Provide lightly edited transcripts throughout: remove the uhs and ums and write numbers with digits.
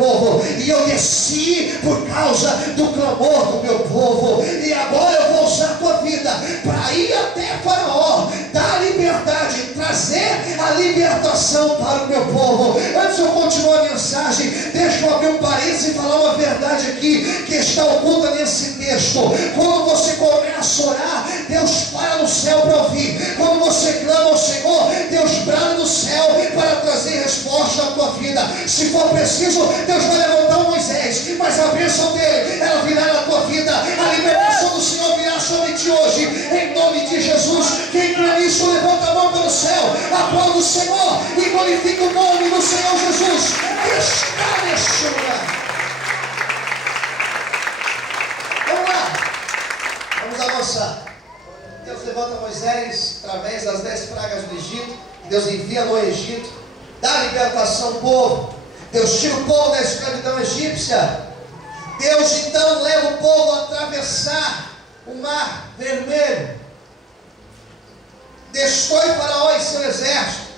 povo, e eu desci por causa do clamor do meu povo, e agora eu vou usar a tua vida para ir até Faraó, dar liberdade, trazer a libertação para o meu povo. Antes de eu continuar a mensagem, deixa eu abrir um parênteses e falar uma verdade aqui, que está oculta nesse texto. Quando você começa a orar, Deus para no céu para ouvir. Quando você clama ao Senhor, Deus brada no céu para trazer resposta à tua vida. Se for preciso, Deus vai levantar um Moisés, mas a bênção dele, ela virá na tua vida. A libertação do Senhor virá sobre ti hoje, em nome de Jesus. Quem crê nisso, levanta a mão para o céu, aplauda o Senhor e glorifica o nome do Senhor Jesus que está neste lugar. Vamos lá, vamos avançar. Deus levanta Moisés através das 10 pragas do Egito. Deus envia no Egito, dá libertação ao povo. Deus tira o povo da escravidão egípcia. Deus então leva o povo a atravessar o mar vermelho. Destrói Faraó e seu exército.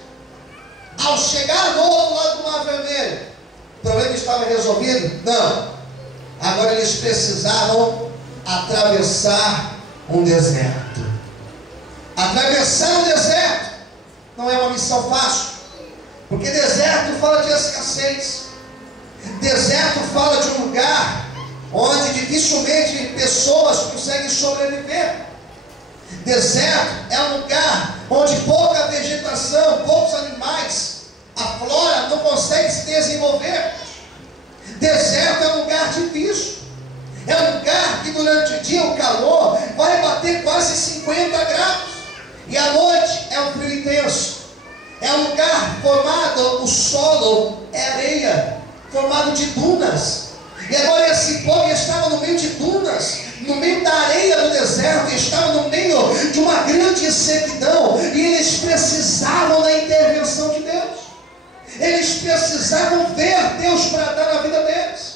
Ao chegar do outro lado do mar vermelho, o problema estava resolvido? Não. Agora eles precisavam atravessar um deserto. Atravessar um deserto não é uma missão fácil, porque deserto fala de escassez. Deserto fala de um lugar onde dificilmente pessoas conseguem sobreviver. Deserto é um lugar onde pouca vegetação, poucos animais, a flora não consegue se desenvolver. Deserto é um lugar difícil. É um lugar que durante o dia o calor vai bater quase 50 graus. E à noite é um frio intenso. É um lugar formado, o solo é areia, formado de dunas. E agora esse povo estava no meio de dunas, no meio da areia do deserto, estava no meio de uma grande sequidão, e eles precisavam da intervenção de Deus. Eles precisavam ver Deus tratar na vida deles.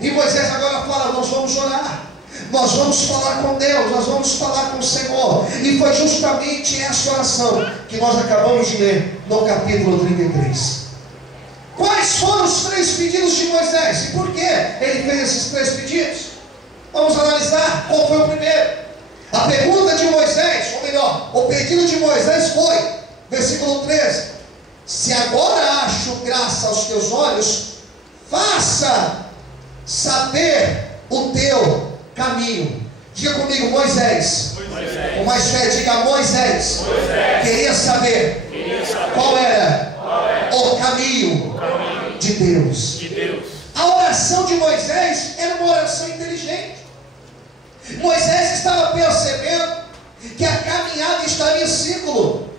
E Moisés agora fala: nós vamos orar, nós vamos falar com Deus, nós vamos falar com o Senhor. E foi justamente essa oração que nós acabamos de ler no capítulo 33. Quais foram os 3 pedidos de Moisés? E por que ele fez esses 3 pedidos? Vamos analisar qual foi o primeiro. A pergunta de Moisés, ou melhor, o pedido de Moisés foi, versículo 13: se agora acho graça aos teus olhos, faça saber o teu caminho. Diga comigo, Moisés. O mais velho, diga Moisés. Queria saber qual era o caminho de Deus. A oração de Moisés era uma oração inteligente. Moisés estava percebendo que a caminhada estaria em círculo.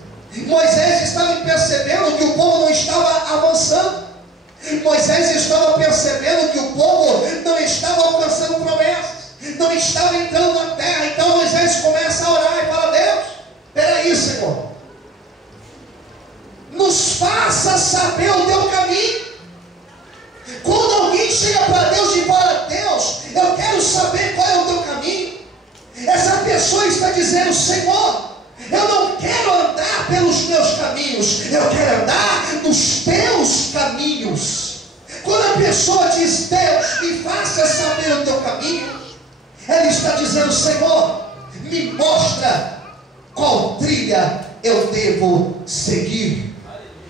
Moisés estava percebendo que o povo não estava avançando. Moisés estava percebendo que o povo não estava alcançando promessas, não estava entrando na terra. Então Moisés começa a orar e fala: Deus, peraí, Senhor, nos faça saber o teu caminho. Quando alguém chega para Deus e fala: Deus, eu quero saber qual é o teu caminho, essa pessoa está dizendo: Senhor, eu não quero andar pelos meus caminhos, eu quero andar nos teus caminhos. Quando a pessoa diz: Deus, me faça saber o teu caminho, ela está dizendo: Senhor, me mostra qual trilha eu devo seguir.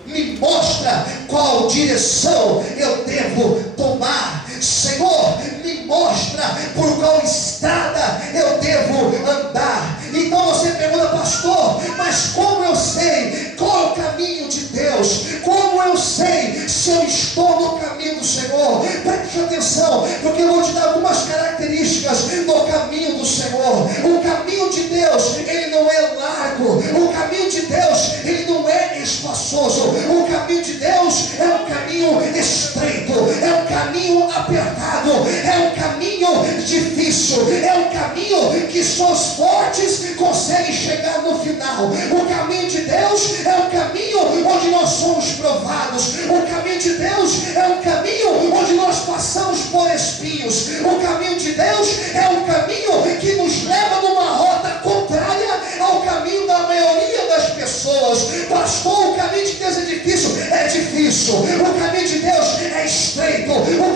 Me mostra qual direção eu devo tomar. Senhor, me mostra por qual estrada eu devo andar. Então você pergunta: pastor, mas como eu sei qual é o caminho de Deus? Como eu sei se eu estou no caminho do Senhor? Preste atenção, porque eu vou te dar algumas características do caminho do Senhor. O caminho de Deus, ele não é largo. O caminho de Deus, ele não é espaçoso. O caminho de Deus é um caminho estreito, é um caminho apertado, é um caminho difícil, é um caminho que só os fortes conseguem chegar no final. O caminho de Deus é um caminho onde nós somos provados. O caminho de Deus é um caminho onde nós passamos por espinhos. O caminho de Deus é um caminho que nos leva numa rota contrária ao caminho da maioria das pessoas. Pastor, o caminho de Deus é difícil. É difícil. O caminho de Deus é estreito. O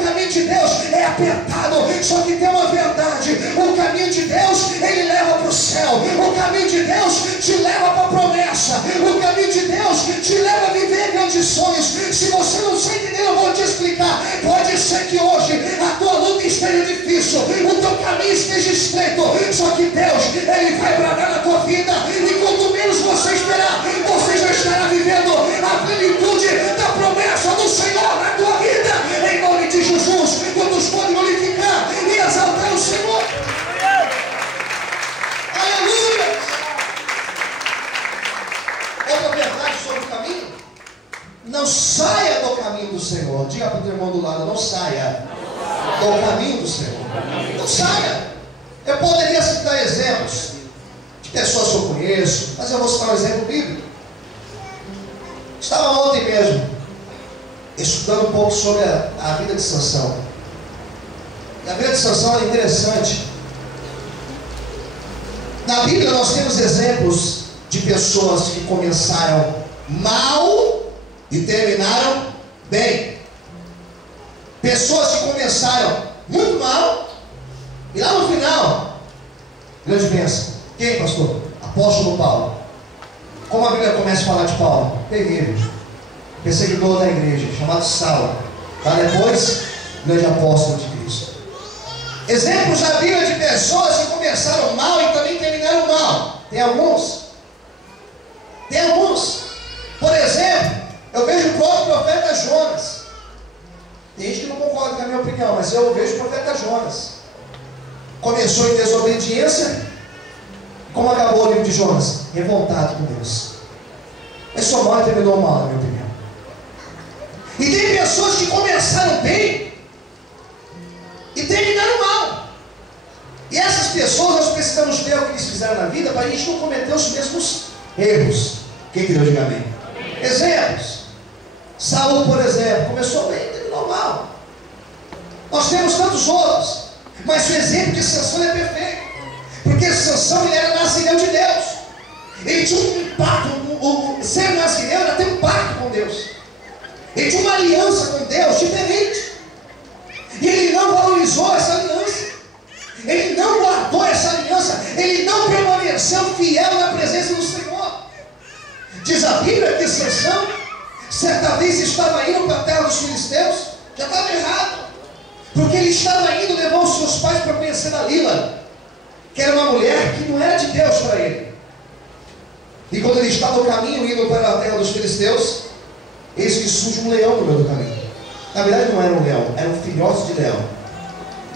leva para a promessa. O caminho de Deus te leva a viver grandes sonhos. Se você não está entendendo, eu vou te explicar. Pode ser que hoje a tua luta esteja difícil, o teu caminho esteja estreito, só que Deus, Ele vai bradar na tua vida, e quanto menos você esperar, você já estará vivendo a plenitude da promessa do Senhor na tua vida, em nome de Jesus. Quando for glorificar e exaltar o Senhor. Aleluia! Outra verdade sobre o caminho: não saia do caminho do Senhor. Diga para o teu irmão do lado: não saia do caminho do Senhor. Não saia. Eu poderia citar exemplos de pessoas que eu conheço, mas eu vou citar um exemplo bíblico. Estava ontem mesmo estudando um pouco sobre a vida de Sansão. E a vida de Sansão é interessante. Na Bíblia nós temos exemplos de pessoas que começaram mal e terminaram bem. Pessoas que começaram muito mal e lá no final, grande bênção. Quem, pastor? Apóstolo Paulo. Como a Bíblia começa a falar de Paulo? Terrível. Perseguidor da igreja, chamado Saulo. Tá depois, grande apóstolo de Cristo. Exemplos da Bíblia de pessoas que começaram mal e também terminaram mal. Tem alguns. Tem alguns. Por exemplo, eu vejo o próprio profeta Jonas. Tem gente que não concorda com a minha opinião, mas eu vejo o profeta Jonas. Começou em desobediência. Como acabou o livro de Jonas? Revoltado com Deus. Começou mal e terminou mal, na minha opinião. E tem pessoas que começaram bem e terminaram mal. E essas pessoas, nós precisamos ver o que eles fizeram na vida para a gente não cometer os mesmos erros. Quem que Deus diga amém? Exemplos. Saul, por exemplo, começou bem e terminou mal. Nós temos tantos outros, mas o exemplo de Sansão é perfeito. Porque Sansão, ele era nazireu de Deus. Ele tinha um pacto, ser nazireu era ter um pacto com Deus. Ele tinha uma aliança com Deus diferente. E ele não valorizou essa aliança. Ele não guardou essa aliança. Ele não permaneceu fiel na presença do Senhor. Diz a Bíblia que Sansão, certa vez, estava indo para a terra dos filisteus. Já estava errado. Porque ele estava indo levar os seus pais para conhecer Dalila, que era uma mulher que não era de Deus para ele. E quando ele estava no caminho, indo para a terra dos filisteus, eis que surge um leão no meio do caminho. Na verdade não era um leão, era um filhote de leão.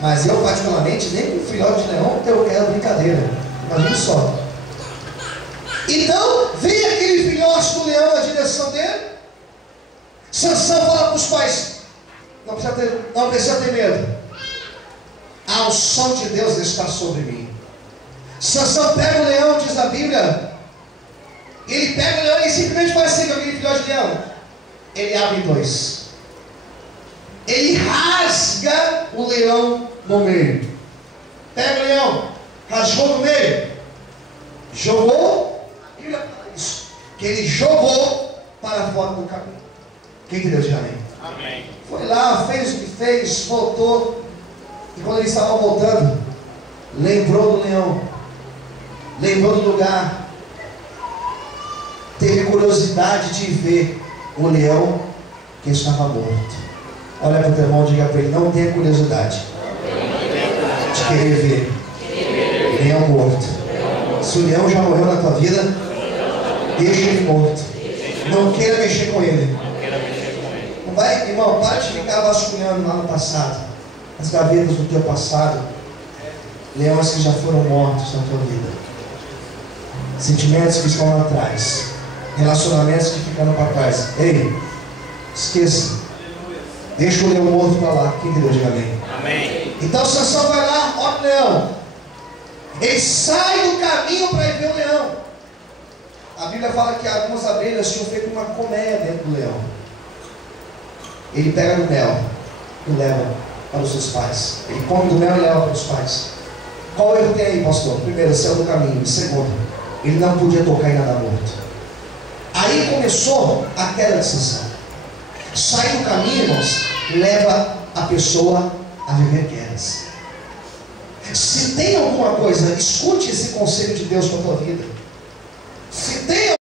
Mas eu particularmente, nem com um filhote de leão eu quero brincadeira. Imagina só. Então, vem aquele filhote do leão na direção dele. Sansão fala para os pais: não precisa ter medo. A unção de Deus está sobre mim. Sansão pega o leão, diz a Bíblia. Ele pega o leão e simplesmente faz assim com aquele filhote de leão. Ele abre em dois. Ele rasga o leão no meio. Pega o leão, rasgou no meio, jogou. A Bíblia fala isso, que ele jogou para fora do caminho. Quem entendeu? Diga amém. Amém. Foi lá, fez o que fez, voltou. E quando ele estava voltando, lembrou do leão, lembrou do lugar, teve curiosidade de ver o leão que estava morto. Olha para o teu irmão e diga para ele: não tenha curiosidade de querer ver leão morto. Se o leão já morreu na tua vida, deixa ele morto. Não queira mexer com ele. Não vai, irmão, para de ficar vasculhando lá no passado, as gavetas do teu passado, leões que já foram mortos na tua vida, sentimentos que estão lá atrás, relacionamentos que ficam para trás. Ei, esqueça, deixa o leão morto para lá. Quem Deus diga amém? Amém. Então Sansão vai lá, ó o leão, ele sai do caminho para ir ver o leão. A Bíblia fala que algumas abelhas tinham feito uma colmeia dentro do leão. Ele pega do mel e leva para os seus pais. Ele come do mel e leva para os pais. Qual erro tem aí, pastor? Primeiro, saiu do caminho. E segundo, ele não podia tocar em nada morto. Aí começou a queda de Sansão. Sai do caminho, irmãos, leva a pessoa a viver quedas. Se tem alguma coisa, escute esse conselho de Deus para a tua vida. Se tem